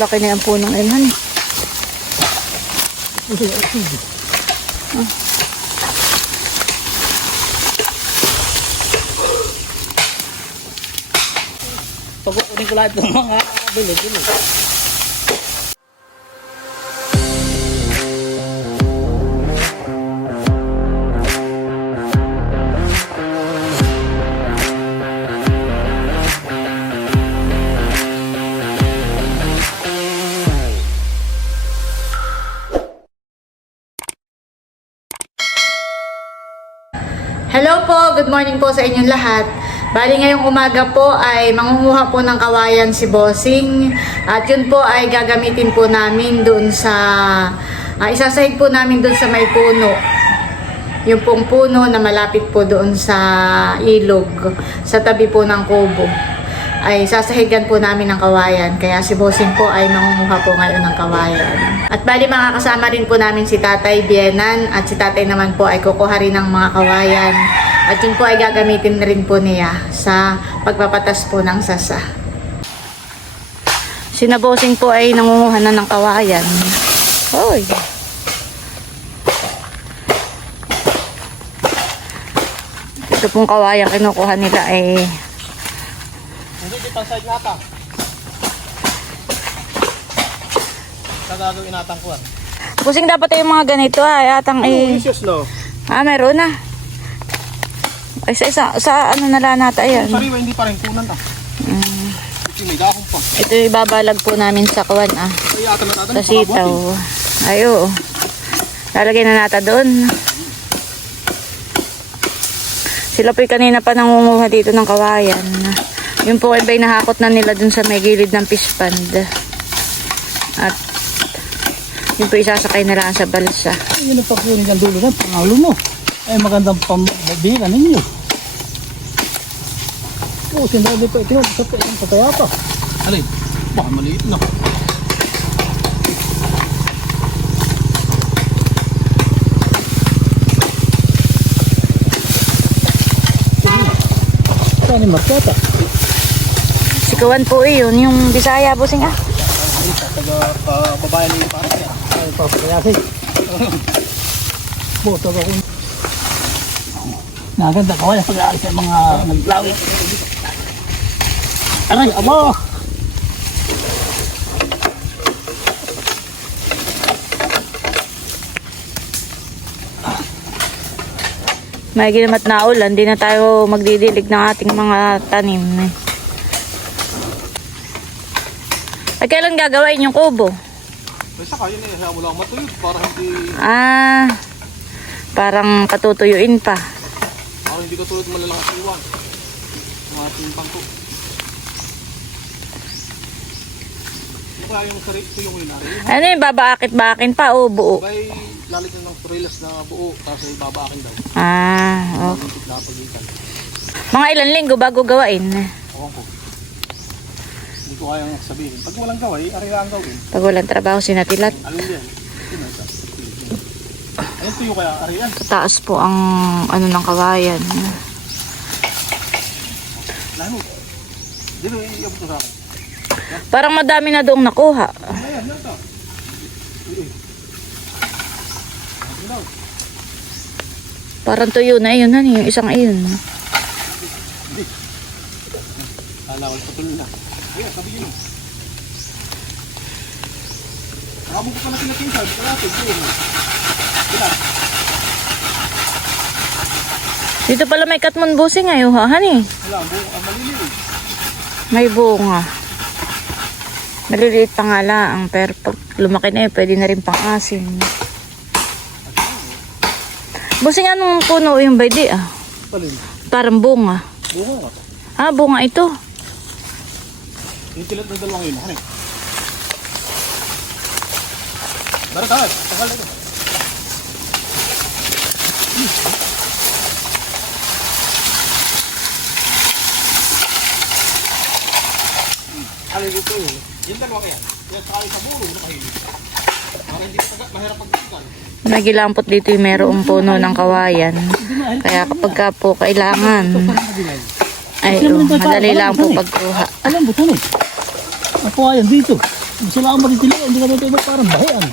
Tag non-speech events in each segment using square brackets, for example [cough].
Laki na yung punong ilhan. Pag kukunin ko lahat ng mga bilog, sa inyong lahat. Bali ngayong umaga po ay mangunguha po ng kawayan si Bossing at yun po ay gagamitin po namin doon sa uh, isasahig po namin doon sa may puno. Yung pong puno na malapit po doon sa ilog sa tabi po ng kubo ay sasahigan po namin ng kawayan. Kaya si Bossing po ay mangunguha po ngayon ng kawayan. At bali makakasama rin po namin si Tatay Bienan at si Tatay naman po ay kukuha rin ng mga kawayan. At yun po ay gagamitin rin po niya sa pagpapatas po ng sasa. Si na Bossing po ay nangunguha na ng kawayan. Hoy! Ito pong kawayan kinukuha nila ay Hindi, di pang side nata. Sa gagawin natang kuwan. Dapat yung mga ganito ay atang eh. Delicious, no? Ah, meron na. Ay, sa, isa, sa ano nala nata yan. Sariwa, hindi pa rin kunan ta. Mm. Ito may dahon pa. Ito yung ibabalag po namin sa kuwan ah. Ay, ata na natin. Sa sitaw. Ayo. Lalagay na nata doon. Sila po'y kanina pa nangunguha dito ng kawayan. Yung po ay nahakot na nila dun sa may gilid ng fish pond. At yun po isasakay na lang sa balsa. Yun ang pagkunin ng dulo ng pangalo mo. Ay, magandang pambabira ninyo. Oo, sinabi pa ito. Isang pataya pa. Alin? Baka maliit na. Saan yung marketa? Sikawan po eh, yun. Yung Bisaya, busing ah. Taga uh, babae ni. Ay, papayasin. Boto ako. Naganda ko kaya pag-aalis sa mga naglawi. Aray, abo! May ginamat na ulan, di na tayo magdidilig ng ating mga tanim. Eh. Ay, kailan gagawin yung kubo? Ay, saka yun eh, hayaan mo lang matuyot para hindi, Ah, parang patutuyuin pa. para hindi ka tulad malalakas iwan. Mga timpang ko. Ano kaya yung sarili ko yung ina? Yung Ano yung babaakit-bakin pa o buo? May lalagyan ng turelas na buo, tapos ay babaakin daw. Ah, pagitan. Mga ilan linggo bago gawain. Ewan ko. Hindi ko kayang sabihin. Pag walang gaway, ari lang gawin. Pag walang trabaho, sinatilat. Alin yan? Ayun tuyo kaya, ari yan. Taas po ang ano ng kawayan. Lalo. Dito, iabot ko sa akin. Parang madami na doong nakuha. Ayan. Ano daw? Parang tuyo na yun, hani, yung isang iyon. Kala ko patuloy na. Ayan, sabi yun. Nakabog ko pa na pinatinsan. Kalapit, yun. Ilan? Dito pala may katmon busing ngayon, ha, hani? Wala, buo, ah, maliliw. May bunga. Maliliit pa nga lang, pero pag lumaki na yun, pwede na rin pang asin. Busing anong puno yung baydi ah? Palin. Parang bunga. Buo nga. Ah, bunga ito. Yung tilat ng dalawang yun, ano? Barat tagal na ito. Ano yung ito yun? Yung dalawang yan. Yan sakali sa bulong na kahilig. Para hindi ka taga, mahirap pagkakan. Nagilampot dito yung merong puno ng kawayan. Kaya kapag ka po kailangan, ay oh, madali lang po pagkuha. Alam mo, tunod. Ako ayan dito. Sila ang maritili, hindi ka dito parang bahayan.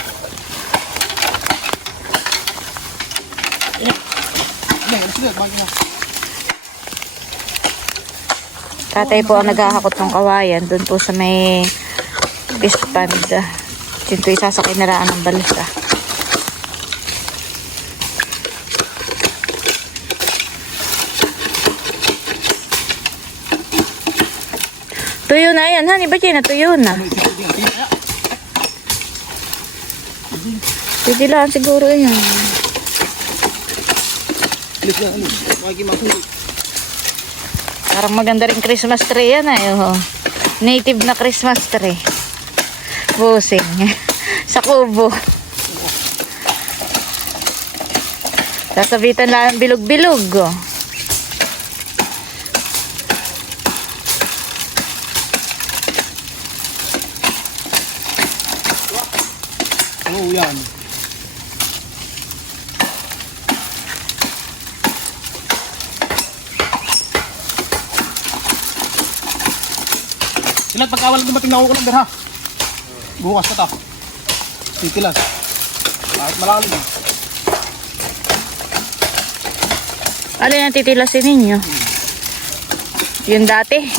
Tatay po ang naghahakot ng kawayan doon po sa may fish pond. Dito isasakay na raan ng balsa. Tuyo na yan, honey. Ba't yun na tuyo na? Pwede lang siguro mahuli. Parang maganda rin Christmas tree yan ay. Oh. Native na Christmas tree. Busing. [laughs] Sa kubo. Sasabitan lang ng bilog-bilog. Oh. Oo, yan. Ilan pagkawal dumating na ako ng ha? Bukas na ta. Titilas. Kahit malalim. Ano yung titilasin ninyo? Yung dati.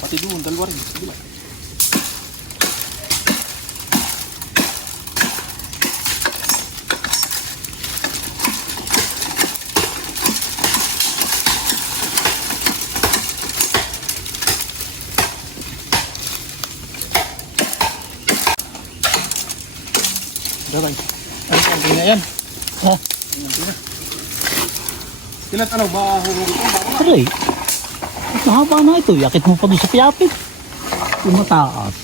Pati doon, dalawa rin. Sige Daray. Ano ang tingnan yan? Ha? Ilan ano ba hulog ito? Na. Aray. Mahaba na ito. Yakit mo pa doon sa piyapit. Yung mataas.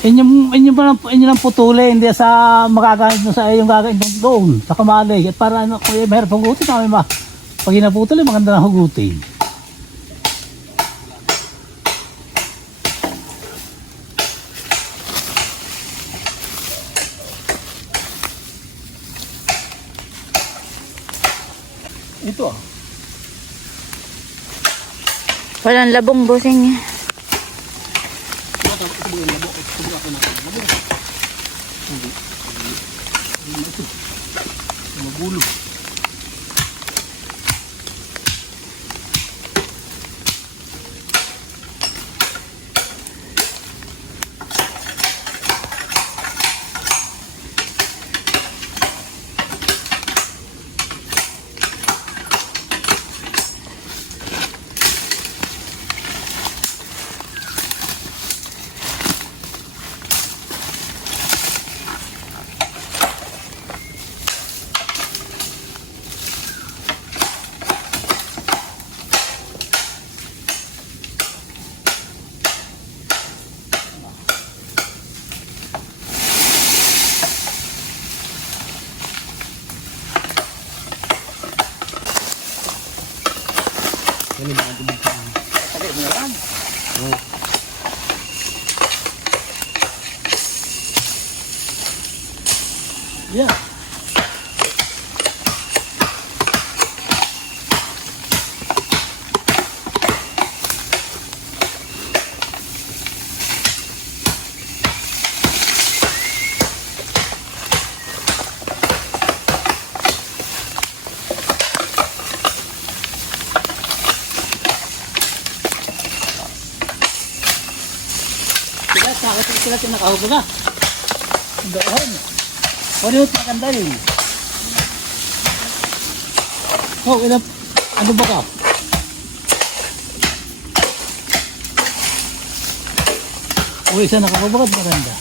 Inyong, inyong ba lang, inyong lang putuli, hindi sa makakain sa yung gagawin doon, sa kamalig. At para ano, kung mahirap hugutin, kami ma. Pag inaputuli, maganda na hugutin. Ito ah. Walang labong busing. Ito ba ito ba yung labo? Ito ba ako na labo? Hindi. Hindi na ito. Magulo. Yan ba ang tubig sa amin? Sakit mo yan. Oo. Yeah. Sila, takot sila tinakahubo na. Doon. Mo maganda yun. Oh, ilan, ano ba ka? O isa nakakabagat maganda.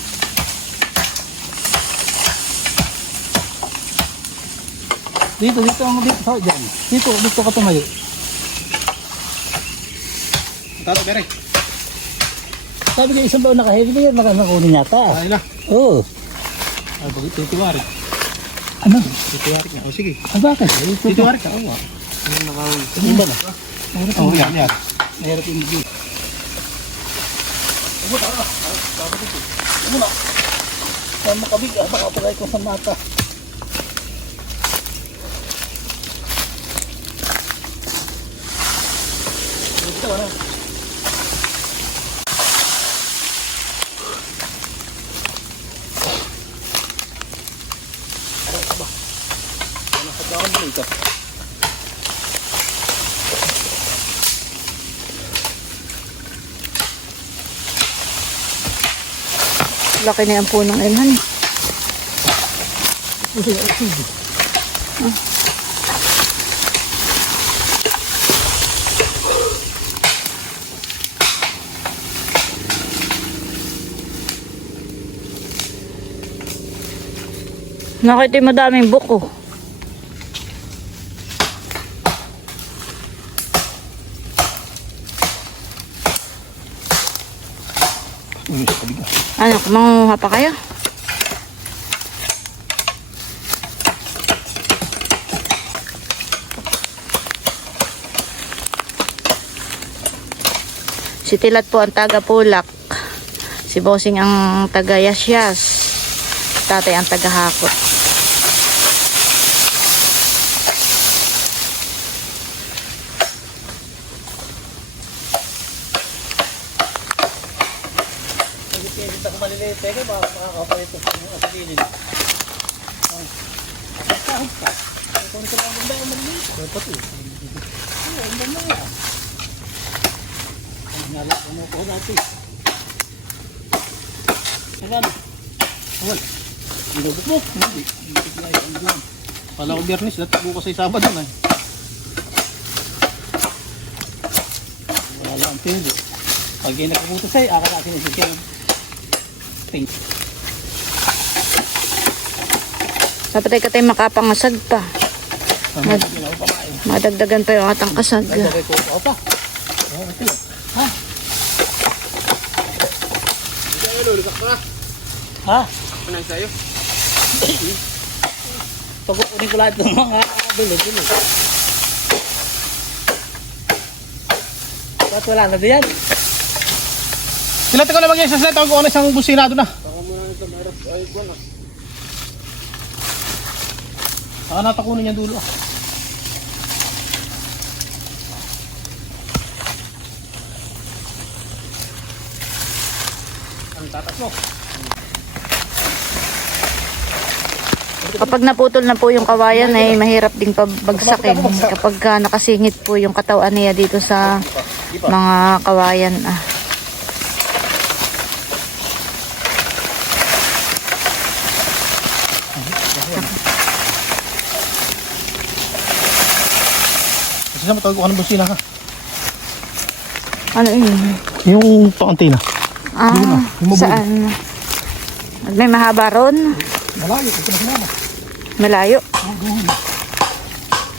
Dito, dito ang dito sa dyan. Dito, dito ka tumayo. Tato, bere. Sabi ko isang baon nakahili na yan, nakanakunin yata. Ay na. Oo. Ay, bakit titiwarik? Ano? Titiwarik na. O sige. Ah, bakit? Titiwarik ka. Oo. Ano nakahuli? Ano ba na? Oo, yan, yan. Mahirap yung video. Ano na? Saan makabig ah? Baka pagay ko sa mata. Ito, ano? Ano ka ba? Ano ka ba ako dito? Laki na yung punong ilhan. Nakita mo daming buko. Uy, sa kabig ah. Ano, mangunguha pa kayo? Si Tilat po ang taga Pulak. Si Bossing ang taga Yasyas. Tatay ang taga Hakot. Hindi pinita ko maliliit. Teka, baka makakapalit ito. Yung asilinin. Ah. Kahit ka. Ito ang kailangan ganda ang maliliit. Ito pati. Oo, ang ganda nga. Ang nala, kumukuha natin. Ayan. Awal. Ginubot mo. Hindi. Hindi ko na yung doon. Pala ko biyernes, natabo ko sa Sabado na. Wala lang ang pindi. Pag yung nakabuto sa'yo, akan natin yung sikil. Pink. Dapat ay katay makapangasag pa. Kayo. Madagdagan pa yung atang kasag. Nagdagay ko pa ito. Ha? Ha? Ano yung sa'yo? [clears throat] Pag kukunin ko lahat ng mga bilog-bilog. Ba't wala na diyan? Sila ko na mag-isa sila. Tawag ko na isang businado na. Saka natakunan niya dulo ah. Ang tatas mo. Kapag naputol na po yung kawayan ay mahirap ding pabagsakin kapag ka nakasingit po yung katawan niya dito sa mga kawayan. Ah. Kasi sa matawag ko ka ng busina ha. Ano yun? Yung pakantina. Ah, Yun na, yung saan? May mahaba ron? Malayo. Ito na sinama. Malayo.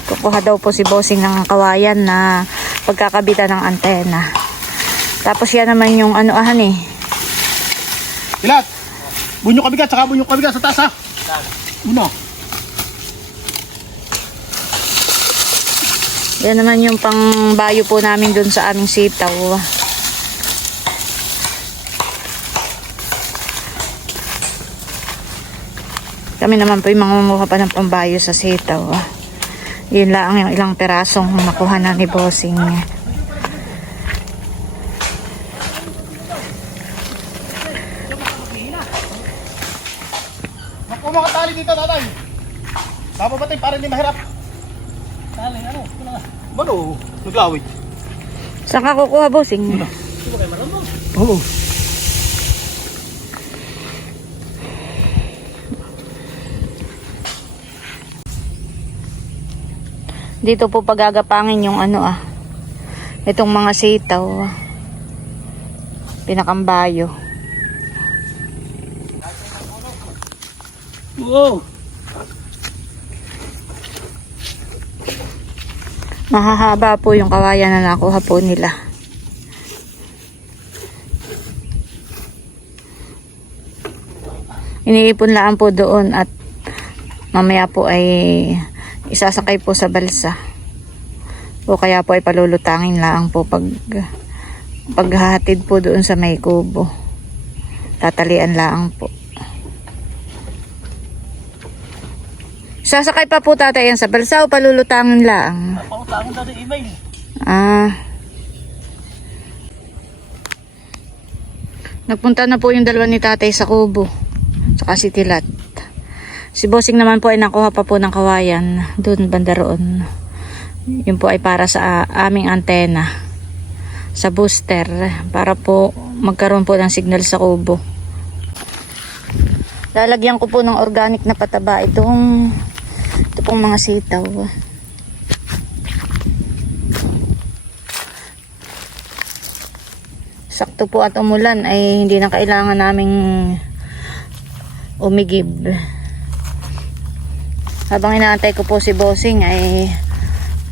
Kukuha daw po si Bossing ng kawayan na pagkakabitan ng antena. Tapos yan naman yung ano ahan eh. Pilat! Bunyo kabigat, saka bunyo kabigat sa taas ha. Uno. Yan naman yung pangbayo po namin dun sa aming sitaw. Kami naman po yung mangunguha pa ng pambayo sa sitaw. Yun lang yung ilang perasong nakuha na ni Bossing. Naku mga tali dito tatay. Bababatay para hindi mahirap. Tali, ano? Ito na nga. Bano? Naglawit. Saan ka kukuha, Bossing? Ito ba kayo marunong? Oo. Dito po pagagapangin yung ano ah. Itong mga sitaw. ah. Pinakambayo. Oo. Mahahaba po yung kawayan na nakuha po nila. Iniipon lang po doon at mamaya po ay isasakay po sa balsa. O kaya po ay palulutangin lang po pag paghahatid po doon sa may kubo. Tatalian lang po. Sasakay pa po tatay yan sa balsa o palulutangin lang? Palulutangin daw ng email ah. Nagpunta na po yung dalawa ni tatay sa kubo saka si Tilat. Si Bossing naman po ay nakuha pa po ng kawayan. Doon banda roon. Yun po ay para sa ah, aming antena. Sa booster. Para po magkaroon po ng signal sa kubo. Lalagyan ko po ng organic na pataba itong ito pong mga sitaw. Sakto po at umulan ay hindi na kailangan naming umigib. Habang inaantay ko po si Bossing ay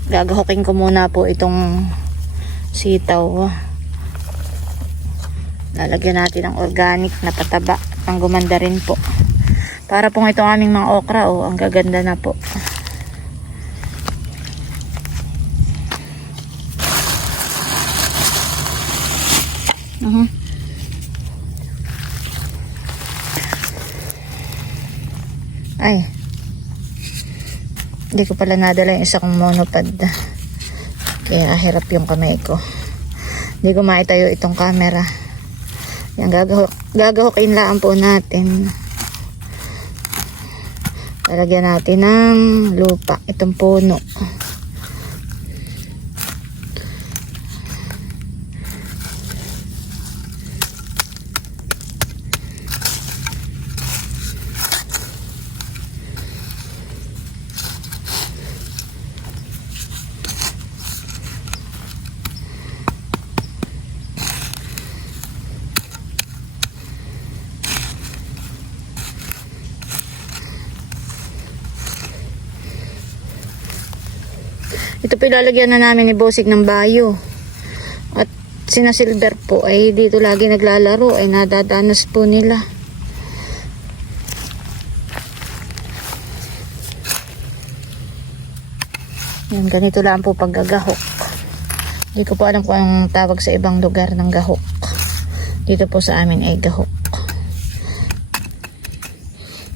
gagahukin ko muna po itong sitaw. Lalagyan natin ng organic na pataba at ang gumanda rin po. Para pong itong aming mga okra, oh, ang gaganda na po. Mhm. Ay. Hindi ko pala nadala yung isa kong monopod. Kaya hirap yung kamay ko. Hindi ko maitayo itong camera. Yan, gagahok, gagahokin lang po natin. Lalagyan natin ng lupa. Itong puno. Ito po ilalagyan na namin ni Bosig ng bayo. At sina Silver po ay dito lagi naglalaro ay nadadanas po nila. Yan, ganito lang po paggagahok. Hindi ko po alam kung anong tawag sa ibang lugar ng gahok. Dito po sa amin ay gahok.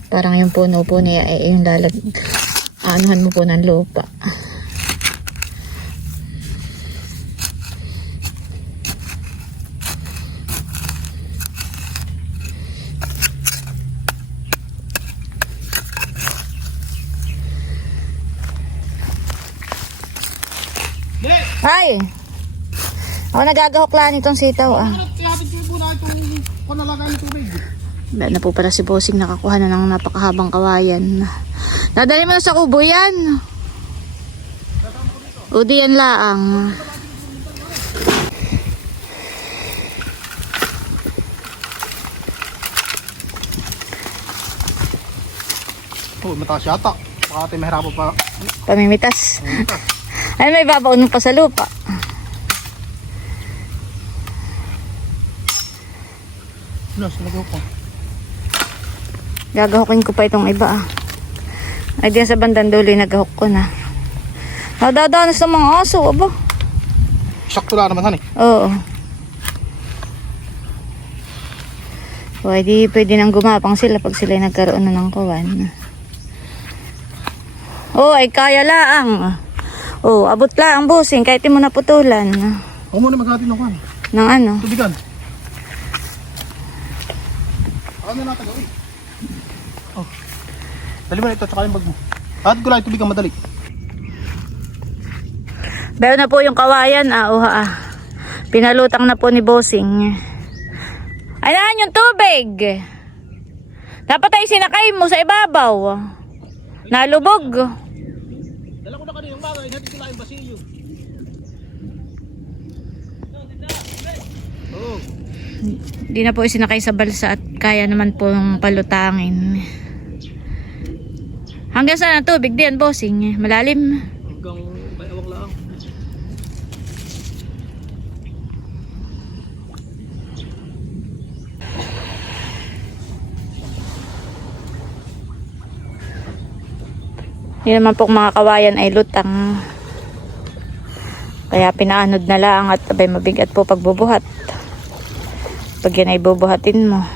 Parang yung puno po niya ay yung lalag... Anuhan mo po ng lupa. Ay! Ako nagagahok lang itong sitaw ah. Ko na po pala si Bossing nakakuha na ng napakahabang kawayan. Dadali mo na sa kubo yan. O di yan laang. Oh, mataas yata. Baka tayo mahirapan pa. Pamimitas. Ay may babaon mo pa sa lupa. Ano, ko. Gagahokin ko pa itong iba ah. Ay diyan sa bandang dulo nagahok ko na. Nadadanas ng mga aso, aba. Sakto lang naman, han eh. Oo. Pwede, pwede nang gumapang sila pag sila nagkaroon na ng kawan. Oh, ay kaya laang. Oh, abot lang busing kahit di mo naputulan. Huwag mo na maghati ng kwan. Ng ano? Tubigan. Ano na natin gawin? Oh. Dali mo na ito, tsaka yung bag mo. At ko lang tubigan madali. Pero na po yung kawayan, ah, uha ah. Pinalutang na po ni Bossing. Ayan yung tubig. Dapat ay sinakay mo sa ibabaw. Nalubog. Dala ko na kanina yung bagay, natin lang yung basilyo. Oo. Di na po isinakay sa balsa at kaya naman pong palutangin. Hanggang saan ang tubig diyan, bossing? Malalim. Hanggang Yun naman pong mga kawayan ay lutang. Kaya pinaanod na lang at abay mabigat po pagbubuhat. Pag yan ay bubuhatin mo.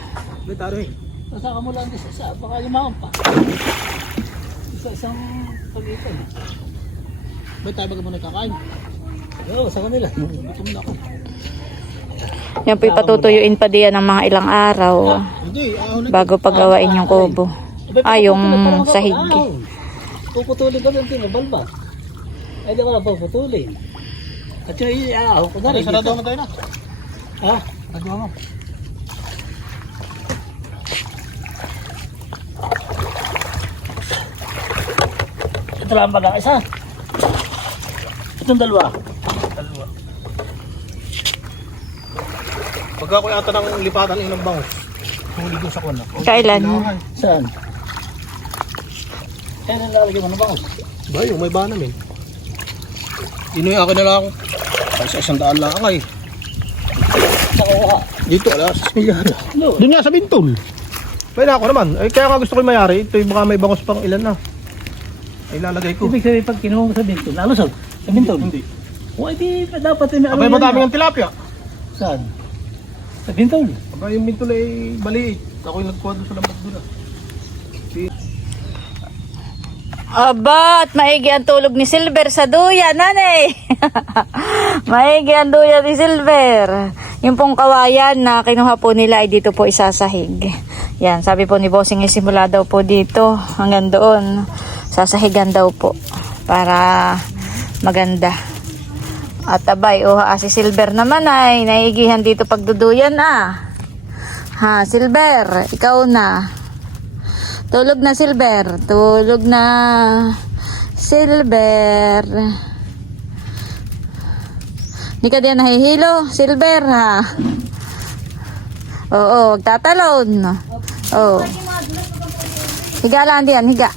May taro eh. Sasaka mo lang isa sa baka lumawan pa. Isa isang pagitan. May tayo baga mo nagkakain. Oo, sa kanila. Gutom na ako. Yan po ipatutuyuin pa diyan ng mga ilang araw Hindi, bago pagawain yung kubo. Ah, yung sahig. Puputulin ko ng tino, balba. Ay, di ko na puputulin. At yung iaahon ko na rin. sarado mo tayo na. Ha? Sarado mo. Ito lang pala, isa. Itong dalawa. Pagka ako yata ng lipatan ng bango. Huli dun sa kwan na. Kailan? Saan? Kaya nalalagay mo na bangus. Ba, yung may ba namin. Inoy akin na lang. Ay, sa isang daan lang ay. Sa kuha. Dito, ala, sa milyar. No. Doon nga sa Bintol. Pwede ako naman. Ay, kaya nga gusto ko mayari. Ito yung baka may bangos pang ilan na. Ay, lalagay ko. Ibig sabihin pag kinuha mo sa bintol, nalusog. Sa bintol. Hindi. O, edi dapat yung Abay, madami ng tilapia. Saan? Sa bintol. Abay, yung Bintol ay baliit. Ako yung nagkuha doon sa lambat doon. ah. Aba, at maigi ang tulog ni Silver sa duyan, nanay. [laughs] maigi ang duyan ni Silver. Yung pong kawayan na kinuha po nila ay dito po isasahig. Yan, sabi po ni Bossing ay simula daw po dito hanggang doon. Sasahigan daw po para maganda. At abay, oh, ah, si Silver naman ay naigihan dito pagduduyan ah. Ha, Silver, ikaw na. Tulog na silver. Tulog na silver. Hindi ka din nahihilo, silver ha. Oo, wag tatalon. Oo. Higa lang diyan, higa.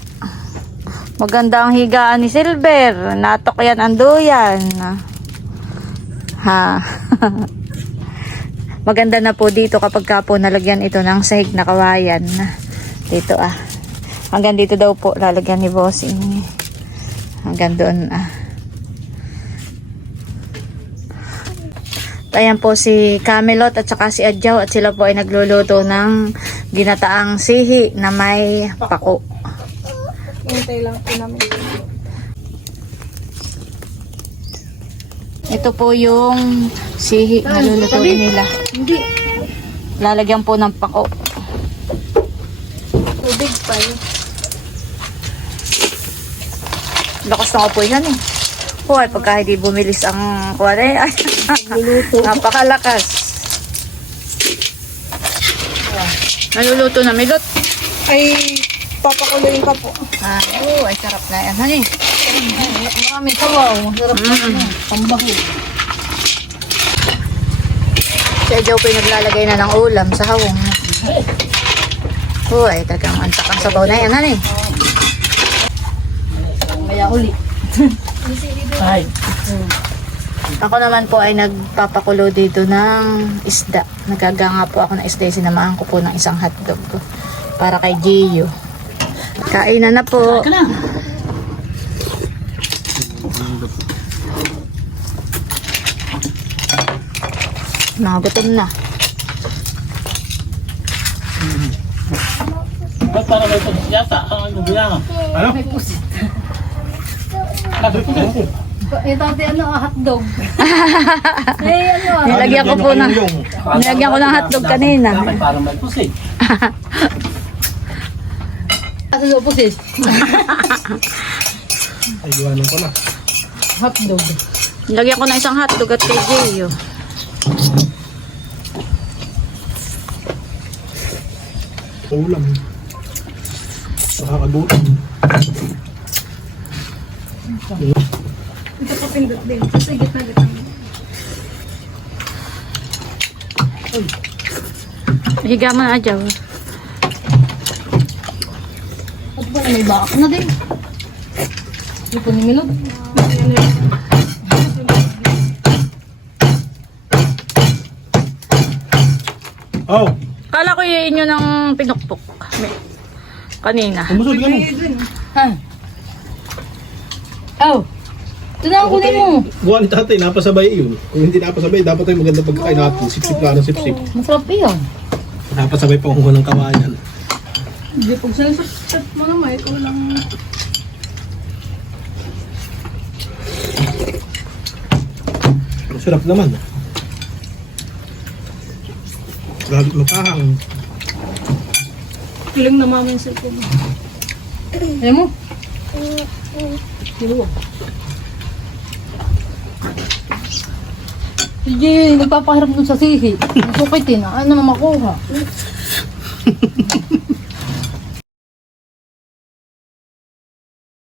Maganda ang higaan ni Silver. Natok yan ang duyan. Ha. [laughs] Maganda na po dito kapag ka po nalagyan ito ng sahig na kawayan. Dito ah. Hanggang dito daw po lalagyan ni Bossing. Hanggang doon ah. Ayan po si Camelot at saka si Adjaw at sila po ay nagluluto ng ginataang sihi na may pako. Hintay lang po namin. Ito po yung sihi na lulutuin nila. Hindi. Lalagyan po ng pako. Tubig pa yun. Lakas ng apoy yan eh. Hoy, pagka hindi bumilis ang kuwan eh. [laughs] Ay, napakalakas. Naluluto na milot. Ay, papakuloyin pa po. Ah, oh, ay sarap na yan. Hani. Marami sabaw. Masarap na ano. Pambaho. Si Adjaw po yung naglalagay na ng ulam sa hawong. Hoy, talagang antak ang sabaw na yan. Hani. Maya uli. [laughs] Ay. Ako naman po ay nagpapakulo dito ng isda. Nagaganga po ako ng isda. Sinamahan ko po ng isang hotdog para kay Gio. Kainan na po. Ka lang. Mga gutom na. Ba't para may yata? Ang gubilangan. Ano? Sabi ko kasi. Eh, dati ano, ah, hotdog. [laughs] eh, ano ah. Nilagyan ko po ng nilagyan ko ng hotdog kanina. Parang may pusit. Asa sa pusis? ay, iwanan ko na. Hotdog. Nilagyan ko ng isang hotdog at kay Gio. Ulam. Nakakagutom. Ito kapindot din. Kasi gitna gitna. Higa mo na Adjaw. At ba may bakak na din. Hindi po ni Milog. Oh, Kala ko yun yun ng pinukpok. May- Kanina. umusod ka mo. Ha? Oh. Ito na ang kunin mo. Buwan ni tatay, napasabay yun. Kung hindi napasabay, dapat ay maganda pagkakain natin. Sip-sip lang ng sip-sip. Masarap iyon. Napasabay pa kung ng kawayan. Hindi pag sinasat mo naman, ikaw lang. Ang sarap naman. Galit mo Kiling na mama yung cellphone mo. Ayaw mo? Kilo. Sige, nagpapaharap dun sa sihi. Ang sukit eh na. Ano naman makuha? [laughs]